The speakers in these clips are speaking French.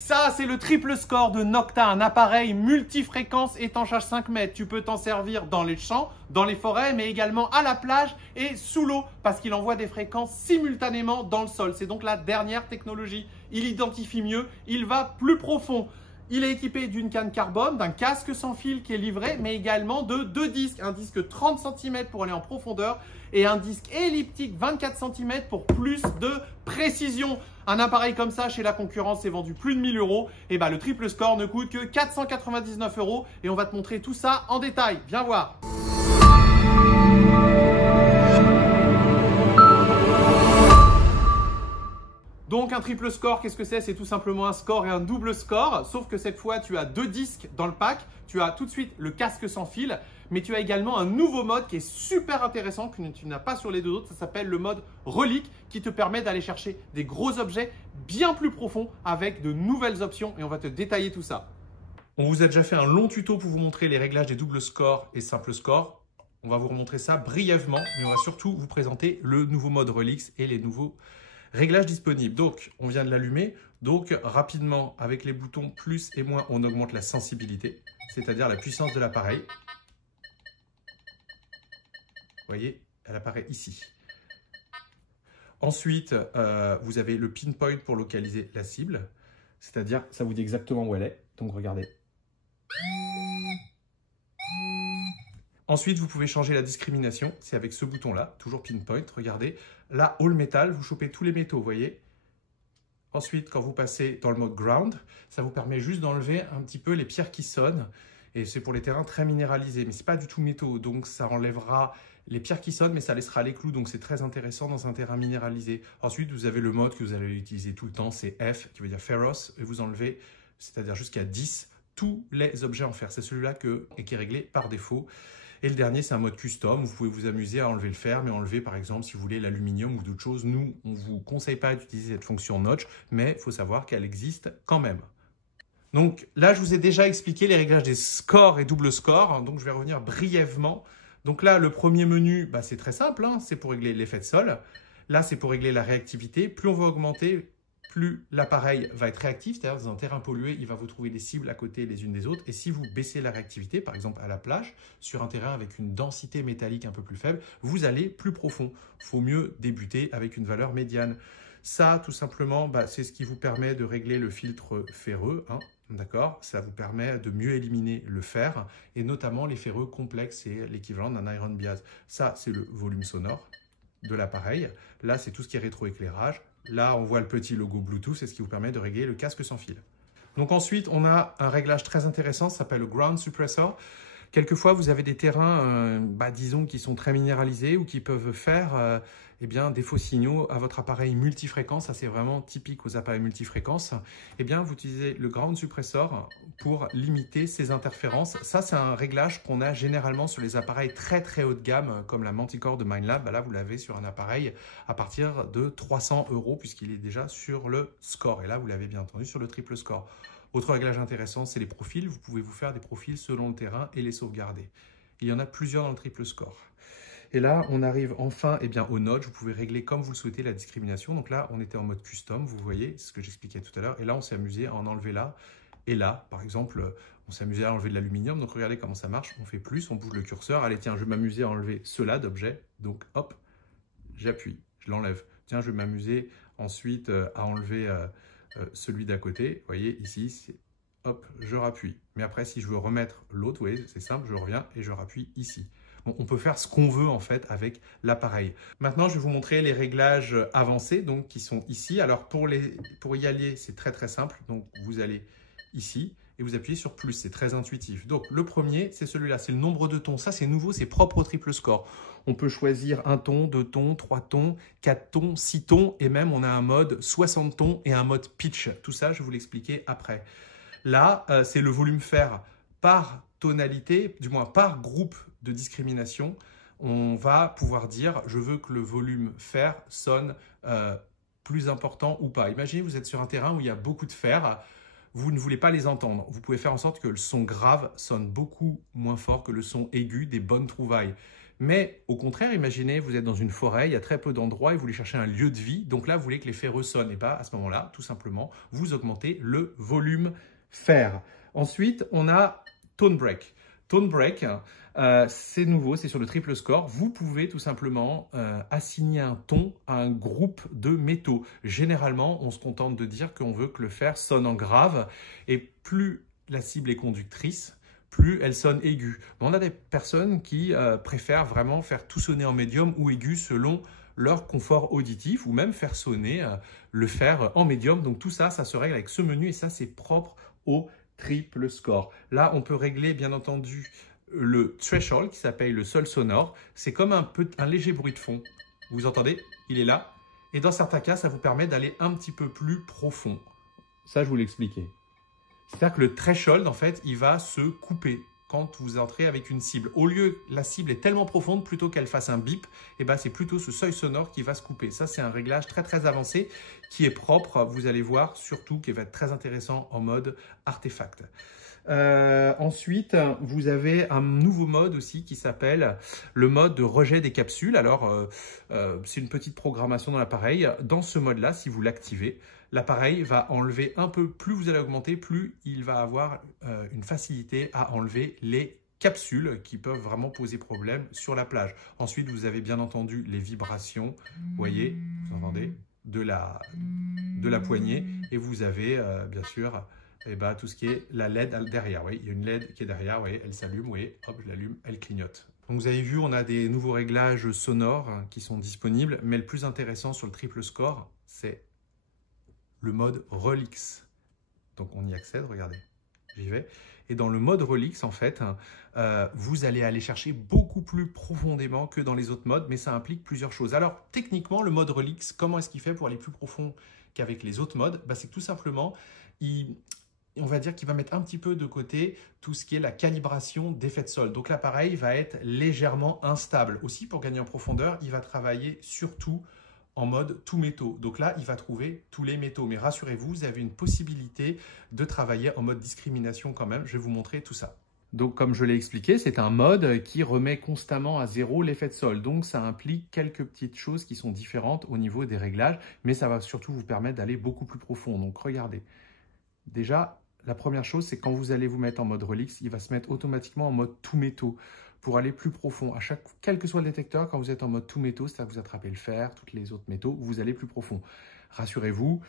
Ça, c'est le triple score de Nocta, un appareil multifréquence étanche à 5 mètres. Tu peux t'en servir dans les champs, dans les forêts, mais également à la plage et sous l'eau, parce qu'il envoie des fréquences simultanément dans le sol. C'est donc la dernière technologie. Il identifie mieux, il va plus profond. Il est équipé d'une canne carbone, d'un casque sans fil qui est livré, mais également de 2 disques. Un disque 30 cm pour aller en profondeur et un disque elliptique 24 cm pour plus de précision. Un appareil comme ça, chez la concurrence, est vendu plus de 1000 €. Et bah, le triple score ne coûte que 499 € et on va te montrer tout ça en détail. Viens voir. Donc un triple score, qu'est-ce que c'est? C'est tout simplement un score et un double score, sauf que cette fois tu as 2 disques dans le pack, tu as tout de suite le casque sans fil, mais tu as également un nouveau mode qui est super intéressant que tu n'as pas sur les deux autres, ça s'appelle le mode relique qui te permet d'aller chercher des gros objets bien plus profonds avec de nouvelles options et on va te détailler tout ça. On vous a déjà fait un long tuto pour vous montrer les réglages des doubles scores et simples scores. On va vous remontrer ça brièvement, mais on va surtout vous présenter le nouveau mode Relix et les nouveaux réglages disponibles. Donc, on vient de l'allumer. Donc, rapidement, avec les boutons plus et moins, on augmente la sensibilité, c'est-à-dire la puissance de l'appareil. Vous voyez, elle apparaît ici. Ensuite, vous avez le pinpoint pour localiser la cible, c'est-à-dire, ça vous dit exactement où elle est. Donc, regardez. Ensuite, vous pouvez changer la discrimination, c'est avec ce bouton-là, toujours pinpoint, regardez. Là, all metal, vous chopez tous les métaux, vous voyez. Ensuite, quand vous passez dans le mode ground, ça vous permet juste d'enlever un petit peu les pierres qui sonnent. Et c'est pour les terrains très minéralisés, mais ce n'est pas du tout métaux, donc ça enlèvera les pierres qui sonnent, mais ça laissera les clous, donc c'est très intéressant dans un terrain minéralisé. Ensuite, vous avez le mode que vous allez utiliser tout le temps, c'est F, qui veut dire Ferrous, et vous enlevez, c'est-à-dire jusqu'à 10, tous les objets en fer. C'est celui-là qui est réglé par défaut. Et le dernier, c'est un mode custom. Vous pouvez vous amuser à enlever le fer, mais enlever par exemple si vous voulez l'aluminium ou d'autres choses. Nous, on ne vous conseille pas d'utiliser cette fonction notch, mais il faut savoir qu'elle existe quand même. Donc là, je vous ai déjà expliqué les réglages des scores et double scores. Donc je vais revenir brièvement. Donc là, le premier menu, bah, c'est très simple, hein, c'est pour régler l'effet de sol. Là, c'est pour régler la réactivité. Plus on va augmenter, plus l'appareil va être réactif, c'est-à-dire dans un terrain pollué, il va vous trouver des cibles à côté les unes des autres. Et si vous baissez la réactivité, par exemple à la plage, sur un terrain avec une densité métallique un peu plus faible, vous allez plus profond. Il faut mieux débuter avec une valeur médiane. Ça, tout simplement, bah, c'est ce qui vous permet de régler le filtre ferreux. Hein, d'accord, ça vous permet de mieux éliminer le fer et notamment les ferreux complexes, c'est l'équivalent d'un iron bias. Ça, c'est le volume sonore de l'appareil. Là, c'est tout ce qui est rétroéclairage. Là, on voit le petit logo Bluetooth, c'est ce qui vous permet de régler le casque sans fil. Donc ensuite, on a un réglage très intéressant, ça s'appelle le Ground Suppressor. Quelquefois, vous avez des terrains, disons, qui sont très minéralisés ou qui peuvent faire eh bien, des faux signaux à votre appareil multifréquence. Ça, c'est vraiment typique aux appareils multifréquences. Eh bien, vous utilisez le Ground Suppressor pour limiter ces interférences. Ça, c'est un réglage qu'on a généralement sur les appareils très très haut de gamme, comme la Manticore de Minelab. Bah là, vous l'avez sur un appareil à partir de 300 € puisqu'il est déjà sur le score. Et là, vous l'avez bien entendu sur le triple score. Autre réglage intéressant, c'est les profils. Vous pouvez vous faire des profils selon le terrain et les sauvegarder. Il y en a plusieurs dans le triple score. Et là, on arrive enfin au notch. Vous pouvez régler comme vous le souhaitez la discrimination. Donc là, on était en mode custom, vous voyez, c'est ce que j'expliquais tout à l'heure. Et là, on s'est amusé à en enlever là. Et là, par exemple, on s'est amusé à enlever de l'aluminium. Donc regardez comment ça marche. On fait plus, on bouge le curseur. Allez, tiens, je vais m'amuser à enlever cela d'objet. Donc hop, j'appuie, je l'enlève. Tiens, je vais m'amuser ensuite à enlever celui d'à côté. Vous voyez, ici, hop, je rappuie. Mais après, si je veux remettre l'autre, vous voyez, c'est simple, je reviens et je rappuie ici. Bon, on peut faire ce qu'on veut en fait avec l'appareil. Maintenant, je vais vous montrer les réglages avancés donc, qui sont ici. Alors, pour y aller, c'est très très simple. Donc, vous allez ici et vous appuyez sur plus. C'est très intuitif. Donc, le premier, c'est celui-là. C'est le nombre de tons. Ça, c'est nouveau, c'est propre au triple score. On peut choisir 1 ton, 2 tons, 3 tons, 4 tons, 6 tons et même on a un mode 60 tons et un mode pitch. Tout ça, je vais vous l'expliquer après. Là, c'est le volume fer par tonalité, du moins par groupe de discrimination. On va pouvoir dire, je veux que le volume fer sonne plus important ou pas. Imaginez, vous êtes sur un terrain où il y a beaucoup de fer, vous ne voulez pas les entendre. Vous pouvez faire en sorte que le son grave sonne beaucoup moins fort que le son aigu des bonnes trouvailles. Mais au contraire, imaginez, vous êtes dans une forêt, il y a très peu d'endroits et vous voulez chercher un lieu de vie. Donc là, vous voulez que les fers ressonnent. Et bien, à ce moment-là, tout simplement, vous augmentez le volume fer. Ensuite, on a Tone Break. Tone Break, c'est nouveau, c'est sur le triple score. Vous pouvez tout simplement assigner un ton à un groupe de métaux. Généralement, on se contente de dire qu'on veut que le fer sonne en grave. Et plus la cible est conductrice, plus elle sonne aiguë. On a des personnes qui préfèrent vraiment faire tout sonner en médium ou aigu selon leur confort auditif ou même faire sonner le fer en médium. Donc tout ça, ça se règle avec ce menu et ça, c'est propre au triple score. Là, on peut régler bien entendu le threshold qui s'appelle le sol sonore. C'est comme un léger bruit de fond. Vous entendez? Il est là. Et dans certains cas, ça vous permet d'aller un petit peu plus profond. Ça, je vous l'expliquais. C'est-à-dire que le threshold, en fait, il va se couper quand vous entrez avec une cible. Au lieu, la cible est tellement profonde, plutôt qu'elle fasse un bip, et ben c'est plutôt ce seuil sonore qui va se couper. Ça, c'est un réglage très très avancé qui est propre, vous allez voir, surtout qui va être très intéressant en mode artefact. Ensuite, vous avez un nouveau mode aussi qui s'appelle le mode de rejet des capsules. Alors, c'est une petite programmation dans l'appareil. Dans ce mode-là, si vous l'activez, l'appareil va enlever un peu, plus vous allez augmenter, plus il va avoir une facilité à enlever les capsules qui peuvent vraiment poser problème sur la plage. Ensuite, vous avez bien entendu les vibrations, vous voyez, vous entendez, de la poignée. Et vous avez bien sûr tout ce qui est la LED derrière. Oui, il y a une LED qui est derrière, vous voyez, elle s'allume, vous voyez, hop, je l'allume, elle clignote. Donc vous avez vu, on a des nouveaux réglages sonores qui sont disponibles, mais le plus intéressant sur le triple score, c'est le mode Relix. Donc on y accède, regardez, j'y vais. Et dans le mode Relix, en fait, vous allez aller chercher beaucoup plus profondément que dans les autres modes, mais ça implique plusieurs choses. Alors techniquement, le mode Relix, comment est-ce qu'il fait pour aller plus profond qu'avec les autres modes? C'est que tout simplement, on va dire qu'il va mettre un petit peu de côté tout ce qui est la calibration d'effet de sol. Donc l'appareil va être légèrement instable. Aussi, pour gagner en profondeur, il va travailler surtout en mode tout métaux. Donc là, il va trouver tous les métaux. Mais rassurez-vous, vous avez une possibilité de travailler en mode discrimination quand même. Je vais vous montrer tout ça. Donc comme je l'ai expliqué, c'est un mode qui remet constamment à zéro l'effet de sol. Donc ça implique quelques petites choses qui sont différentes au niveau des réglages, mais ça va surtout vous permettre d'aller beaucoup plus profond. Donc regardez. Déjà, la première chose, c'est quand vous allez vous mettre en mode Relix, il va se mettre automatiquement en mode tout métaux pour aller plus profond. Quel que soit le détecteur, quand vous êtes en mode tout métaux, c'est-à-dire que vous attrapez le fer, tous les autres métaux, vous allez plus profond. Rassurez-vous,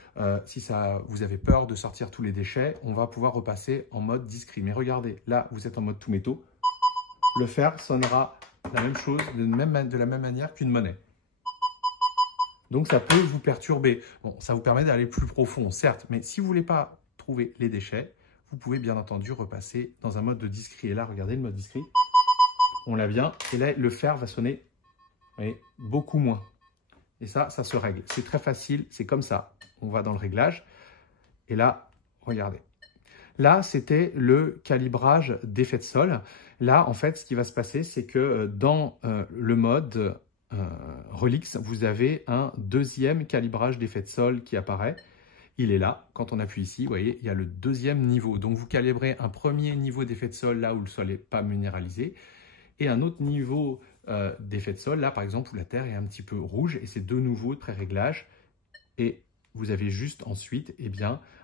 si vous avez peur de sortir tous les déchets, on va pouvoir repasser en mode discret. Mais regardez, là, vous êtes en mode tout métaux. Le fer sonnera la même chose, de la même manière qu'une monnaie. Donc, ça peut vous perturber. Bon, ça vous permet d'aller plus profond, certes, mais si vous ne voulez pas trouver les déchets, vous pouvez bien entendu repasser dans un mode de discret. Et là, regardez le mode discret. On l'a bien. Et là, le fer va sonner, vous voyez, beaucoup moins. Et ça se règle. C'est très facile. C'est comme ça. On va dans le réglage. Et là, regardez. Là, c'était le calibrage d'effet de sol. Là, en fait, ce qui va se passer, c'est que dans le mode Relix, vous avez un deuxième calibrage d'effet de sol qui apparaît. Il est là. Quand on appuie ici, vous voyez, il y a le deuxième niveau. Donc, vous calibrez un premier niveau d'effet de sol là où le sol n'est pas minéralisé et un autre niveau d'effet de sol là, par exemple, où la terre est un petit peu rouge. Et c'est deux nouveaux pré-réglages. Et vous avez juste ensuite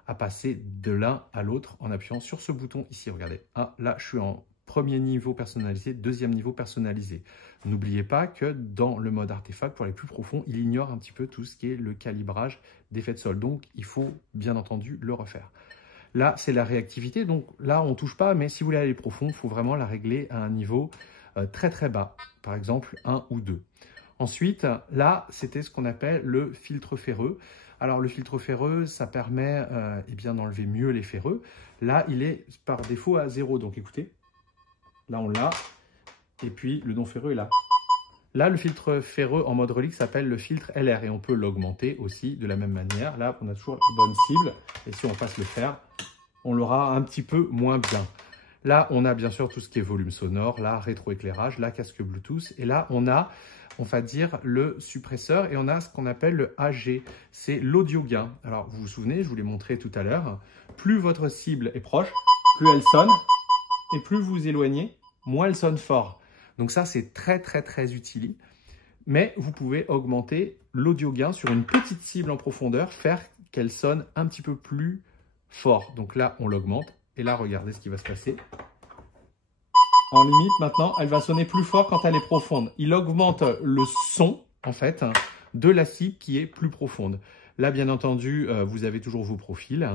à passer de l'un à l'autre en appuyant sur ce bouton ici. Regardez. Ah, là, je suis en premier niveau personnalisé, deuxième niveau personnalisé. N'oubliez pas que dans le mode artefact, pour aller plus profond, il ignore un petit peu tout ce qui est le calibrage d'effet de sol. Donc, il faut bien entendu le refaire. Là, c'est la réactivité. Donc là, on ne touche pas, mais si vous voulez aller profond, il faut vraiment la régler à un niveau très très bas. Par exemple, 1 ou 2. Ensuite, là, c'était ce qu'on appelle le filtre ferreux. Alors, le filtre ferreux, ça permet d'enlever mieux les ferreux. Là, il est par défaut à 0. Donc, écoutez. Là, on l'a. Et puis, le non ferreux est là. Là, le filtre ferreux en mode Relix s'appelle le filtre LR. Et on peut l'augmenter aussi de la même manière. Là, on a toujours la bonne cible. Et si on passe le fer, on l'aura un petit peu moins bien. Là, on a bien sûr tout ce qui est volume sonore. Là, rétroéclairage. Là, casque Bluetooth. Et là, on a, on va dire, le suppresseur. Et on a ce qu'on appelle le AG. C'est l'audio gain. Alors, vous vous souvenez, je vous l'ai montré tout à l'heure. Plus votre cible est proche, plus elle sonne. Et plus vous éloignez, moins elle sonne fort. Donc ça, c'est très, très, très utile. Mais vous pouvez augmenter l'audio gain sur une petite cible en profondeur, faire qu'elle sonne un petit peu plus fort. Donc là, on l'augmente. Et là, regardez ce qui va se passer. En limite, maintenant, elle va sonner plus fort quand elle est profonde. Il augmente le son, en fait, de la cible qui est plus profonde. Là, bien entendu, vous avez toujours vos profils.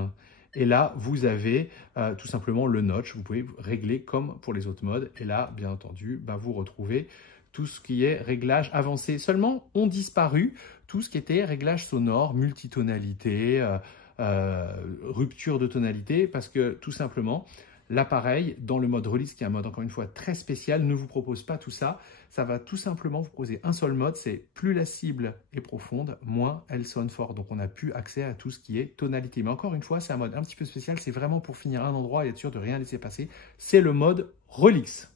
Et là, vous avez tout simplement le notch. Vous pouvez régler comme pour les autres modes. Et là, bien entendu, vous retrouvez tout ce qui est réglage avancé. Seulement, ont disparu tout ce qui était réglage sonore, multitonalité, rupture de tonalité, parce que tout simplement, l'appareil, dans le mode release, qui est un mode encore une fois très spécial, ne vous propose pas tout ça. Ça va tout simplement vous proposer un seul mode, c'est plus la cible est profonde, moins elle sonne fort. Donc on n'a plus accès à tout ce qui est tonalité. Mais encore une fois, c'est un mode un petit peu spécial, c'est vraiment pour finir un endroit et être sûr de rien laisser passer. C'est le mode release.